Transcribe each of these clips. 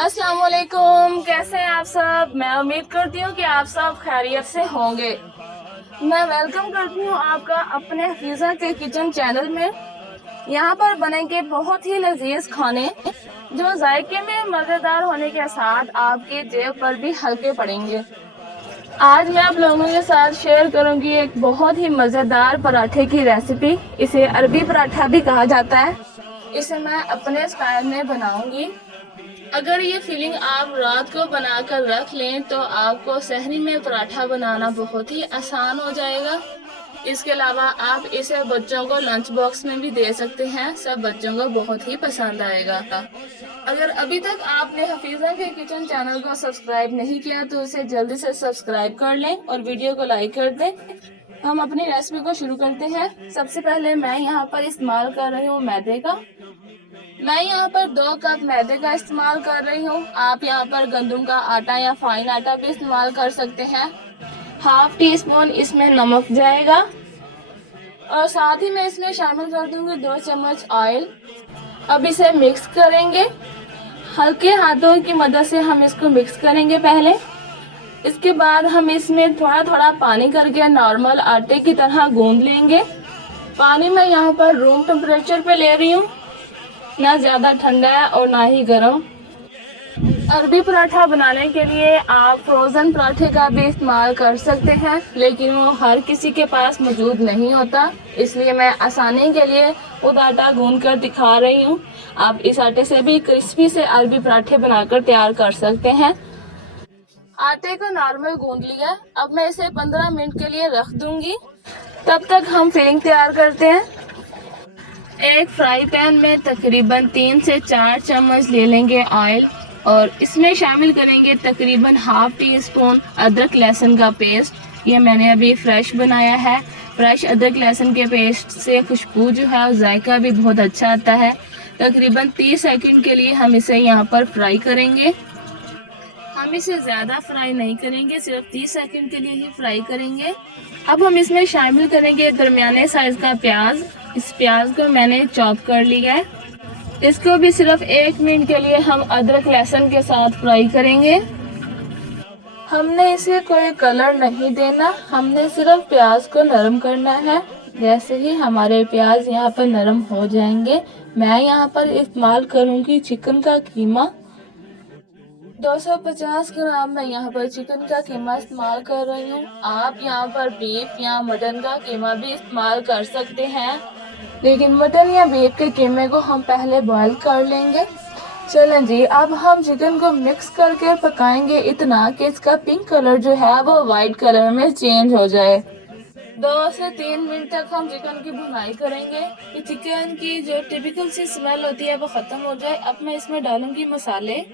अस्सलाम वालेकुम, कैसे हैं आप सब। मैं उम्मीद करती हूँ कि आप सब खैरियत से होंगे। मैं वेलकम करती हूँ आपका अपने हफीज़ा के किचन चैनल में। यहाँ पर बनेंगे बहुत ही लजीज खाने जो जायके में मज़ेदार होने के साथ आपके जेब पर भी हल्के पड़ेंगे। आज मैं आप लोगों के साथ शेयर करूंगी एक बहुत ही मज़ेदार पराठे की रेसिपी। इसे अरबी पराठा भी कहा जाता है। इसे मैं अपने स्टाइल में बनाऊंगी। अगर ये फीलिंग आप रात को बनाकर रख लें तो आपको सहरी में पराठा बनाना बहुत ही आसान हो जाएगा। इसके अलावा आप इसे बच्चों को लंच बॉक्स में भी दे सकते हैं। सब बच्चों को बहुत ही पसंद आएगा। अगर अभी तक आपने हफीज़ा के किचन चैनल को सब्सक्राइब नहीं किया तो इसे जल्दी से सब्सक्राइब कर लें और वीडियो को लाइक कर दें। हम अपनी रेसिपी को शुरू करते हैं। सबसे पहले मैं यहाँ पर इस्तेमाल कर रही हूँ मैदे का। मैं यहाँ पर 2 कप मैदे का इस्तेमाल कर रही हूँ। आप यहाँ पर गंदम का आटा या फाइन आटा भी इस्तेमाल कर सकते हैं। हाफ टी स्पून इसमें नमक जाएगा और साथ ही मैं इसमें शामिल कर दूंगी 2 चम्मच ऑयल। अब इसे मिक्स करेंगे। हल्के हाथों की मदद से हम इसको मिक्स करेंगे पहले। इसके बाद हम इसमें थोड़ा थोड़ा पानी करके नॉर्मल आटे की तरह गूंद लेंगे। पानी मैं यहाँ पर रूम टेम्परेचर पे ले रही हूँ, ना ज़्यादा ठंडा है और ना ही गर्म। अरबी पराठा बनाने के लिए आप फ्रोज़न पराठे का भी इस्तेमाल कर सकते हैं, लेकिन वो हर किसी के पास मौजूद नहीं होता, इसलिए मैं आसानी के लिए खुद आटा गूंद कर दिखा रही हूँ। आप इस आटे से भी क्रिस्पी से अरबी पराठे बनाकर तैयार कर सकते हैं। आटे को नॉर्मल गूंद लिया। अब मैं इसे 15 मिनट के लिए रख दूंगी। तब तक हम फिलिंग तैयार करते हैं। एक फ्राई पैन में तकरीबन 3 से 4 चम्मच ले लेंगे ऑयल और इसमें शामिल करेंगे तकरीबन हाफ टी स्पून अदरक लहसुन का पेस्ट। ये मैंने अभी फ्रेश बनाया है। फ्रेश अदरक लहसुन के पेस्ट से खुशबू जो है जायका भी बहुत अच्छा आता है। तकरीबन 30 सेकंड के लिए हम इसे यहाँ पर फ्राई करेंगे। हम इसे ज़्यादा फ्राई नहीं करेंगे, सिर्फ 30 सेकंड के लिए ही फ्राई करेंगे। अब हम इसमें शामिल करेंगे दरमियाने साइज का प्याज। इस प्याज को मैंने चॉप कर लिया है। इसको भी सिर्फ 1 मिनट के लिए हम अदरक लहसुन के साथ फ्राई करेंगे। हमने इसे कोई कलर नहीं देना, हमने सिर्फ प्याज को नरम करना है। जैसे ही हमारे प्याज यहाँ पर नरम हो जाएंगे, मैं यहाँ पर इस्तेमाल करूँगी चिकन का कीमा। 250 ग्राम मैं यहाँ पर चिकन का कीमा इस्तेमाल कर रही हूँ। आप यहाँ पर बीफ या मटन का कीमा भी इस्तेमाल कर सकते हैं, लेकिन मटन या बीफ के कीमे को हम पहले बॉईल कर लेंगे। चलें जी, अब हम चिकन को मिक्स करके पकाएंगे इतना कि इसका पिंक कलर जो है वो वाइट कलर में चेंज हो जाए। 2 से 3 मिनट तक हम चिकन की भुनाई करेंगे कि चिकन की जो टिपिकल सी स्मेल होती है वो ख़त्म हो जाए। अब मैं इसमें डालूंगी मसाले।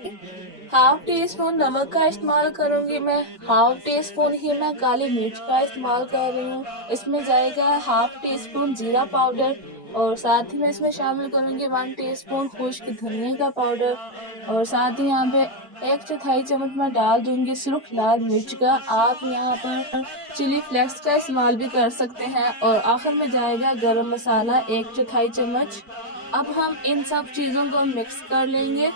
हाफ टी स्पून नमक का इस्तेमाल करूंगी मैं। हाफ टी स्पून ही मैं काली मिर्च का इस्तेमाल कर रही हूँ। इसमें जाएगा हाफ टी स्पून जीरा पाउडर और साथ ही मैं इसमें शामिल करूंगी 1 टीस्पून खुश्क धनिया का पाउडर और साथ ही यहाँ पे 1/4 चम्मच मैं डाल दूंगी सुर्ख लाल मिर्च का। आप यहाँ पर चिली फ्लेक्स का इस्तेमाल भी कर सकते हैं और आखिर में जाएगा गरम मसाला 1/4 चम्मच। अब हम इन सब चीज़ों को मिक्स कर लेंगे।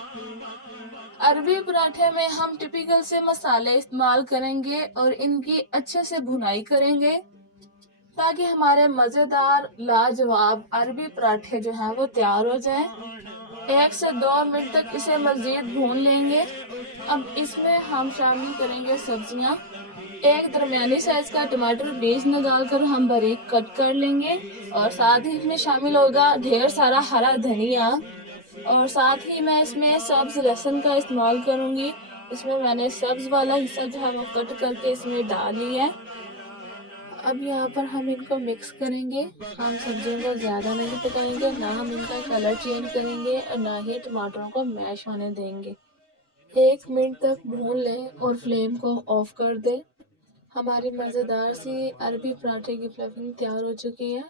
अरबी पराठे में हम टिपिकल से मसाले इस्तेमाल करेंगे और इनकी अच्छे से भुनाई करेंगे ताकि हमारे मज़ेदार लाजवाब अरबी पराठे जो हैं वो तैयार हो जाए। 1 से 2 मिनट तक इसे मज़ीद भून लेंगे। अब इसमें हम शामिल करेंगे सब्जियां। एक दरमियानी साइज का टमाटर बीज निकाल कर हम बारीक कट कर लेंगे और साथ ही इसमें शामिल होगा ढेर सारा हरा धनिया और साथ ही मैं इसमें सब्ज लहसुन का इस्तेमाल करूंगी। इसमें मैंने सब्ज वाला हिस्सा जो है वो कट करके इसमें डाल लिया है। अब यहाँ पर हम इनको मिक्स करेंगे। हम सब्जियों को ज़्यादा नहीं पकाएंगे, ना हम इनका कलर चेंज करेंगे और ना ही टमाटरों को मैश होने देंगे। 1 मिनट तक भून लें और फ्लेम को ऑफ कर दें। हमारी मज़ेदार सी अरबी पराठे की फ्लफिंग तैयार हो चुकी है।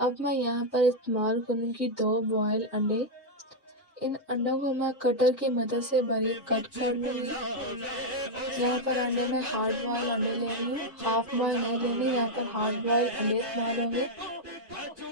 अब मैं यहाँ पर इस्तेमाल करूँगी 2 बॉयल अंडे। इन अंडों को मैं कटर की मदद से बारीक कट कर लूँगी। यहाँ पर अंडे में हार्ड बॉयल अंडे ले रही हूँ, हाफ बॉयल नहीं लेने। यहाँ पर हार्ड बॉयल अंडे इस्तेमाल होंगे।